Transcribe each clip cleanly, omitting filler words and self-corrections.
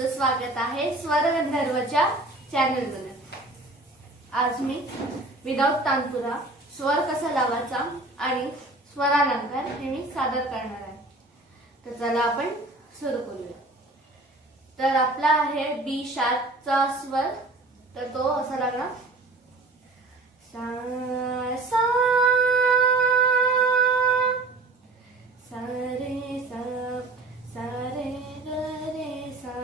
तुमचं स्वागत आहे स्वर गंधर्वच्या चॅनलमध्ये। आज मी विदाउट तानपुरा स्वर कसा लावायचा आणि स्वरालंकार हे मी सादर करणार आहे। तर चला आपण सुरू करूया। तर आपला आहे बी शार्पचा स्वर, तर तो असा लागणार सा सा सा रे सा सा रे ग रे सा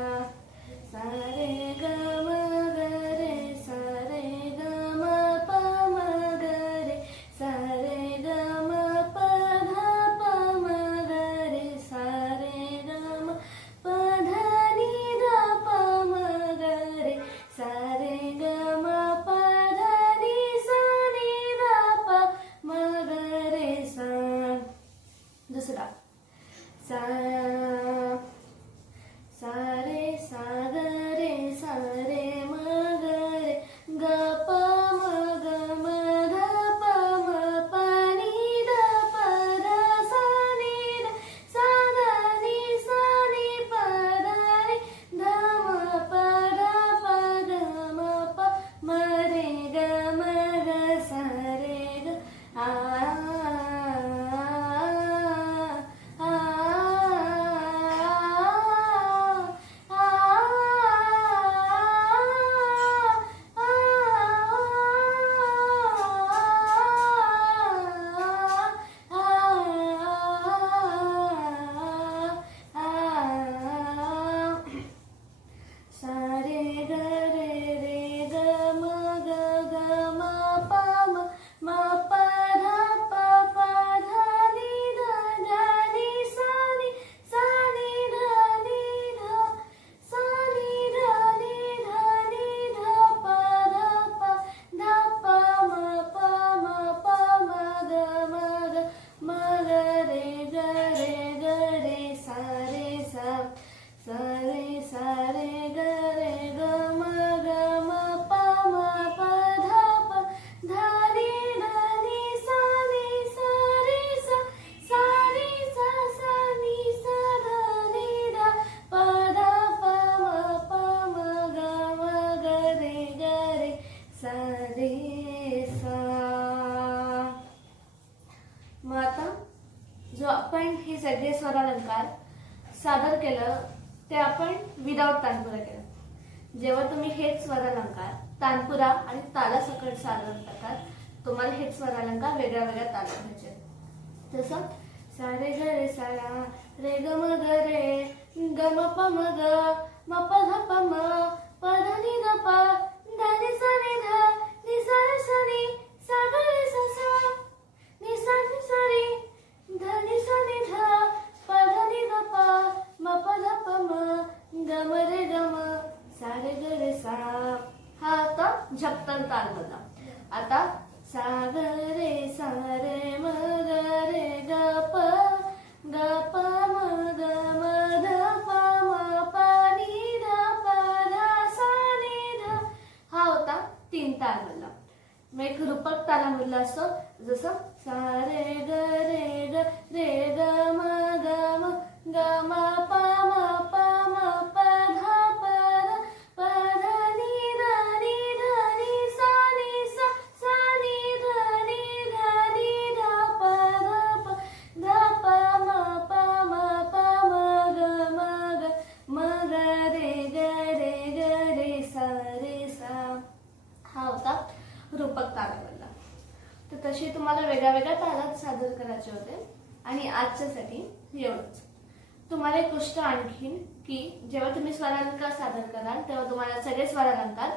सा रे ग म ग रे सा रे ग म प म ग रे सा रे ग म प ध प म ग रे सा रे ग म प ध नि ध प म ग रे सा रे ग म प ध नि सा नि ध प म ग रे सा। दुसरा सा सा रे सा ग रे सा रे म ग रे ग प म ग म ध प म प नि ध प ध सा नि ध सा ध नि सा नि प ध नि ध म प ध प ग म प म रे ग म ग सा रे ग आ सा रे ग रे रे ग म ग ग म प म प ध प प ध नि ध ध नि सा नि ध नि ध सा नि ध नि ध नि ध प ध प म प म ग म ग रे ग रे सा रे सा सा रे सा रे ग रे ग म प म प ध प ध नि ध नि सा सा रे सा सा रे सा सा नि सा ध नि ध प ध प म ग रे सा रे सा। मग आता जो आपण हे सगळे स्वरालंकार सादर केलं ते आपण विदाउट तानपुरा केलं। जेव्हा तुम्ही हेच स्वरालंकार तानपुरा आणि तालासकट सादर करतात, तुम्हाला हेच स्वरालंकार वेगळ्या वेगळ्या तालात घ्यायचे। जसं सा रे ग रे सा रे ग म ग रे ग म प म ग म प ध प म प ध नि ध प ध नि सा नि ध नि सा रे सा नि सा ग रे सा सा नि सा रे ध नि सा नि ध प ध नि ध प म प ध प म ग म रे ग म सा रे ग रे सा। हा आता झपटन ताल बघा। आता सा ग रे सा रे म ग रे ग प म ग म ध प म प नि ध प ध सा नि ध। हा होता तीन ताल मधला। मग एक रूपक तालामधला असतो, जसं सा रे ग रे ग म ग म प प ध प ध नि ध नि सा नि सा नि ध नि ध प ध प म ग रे सा रे सा। हा होता रूपक तालामधला। तर तसे तुम्हाला वेगळ्या वेगळ्या तालात सादर करायचे होते आणि आजच्यासाठी एवढंच। तुम्हाला एक गोष्ट आणखीन की जेव्हा तुम्ही स्वरालंकार सादर कराल तेव्हा तुम्हाला सगळे स्वरालंकार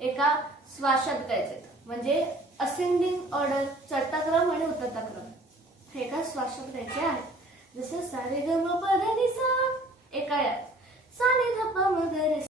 एका श्वासात गायचे, म्हणजे असेंडिंग ऑर्डर, चढता क्रम आणि उतरता क्रम एका श्वासात गायचे आहे। जसं सा रे ग म प ध नि सा एका यात सा नि ध प म ग रे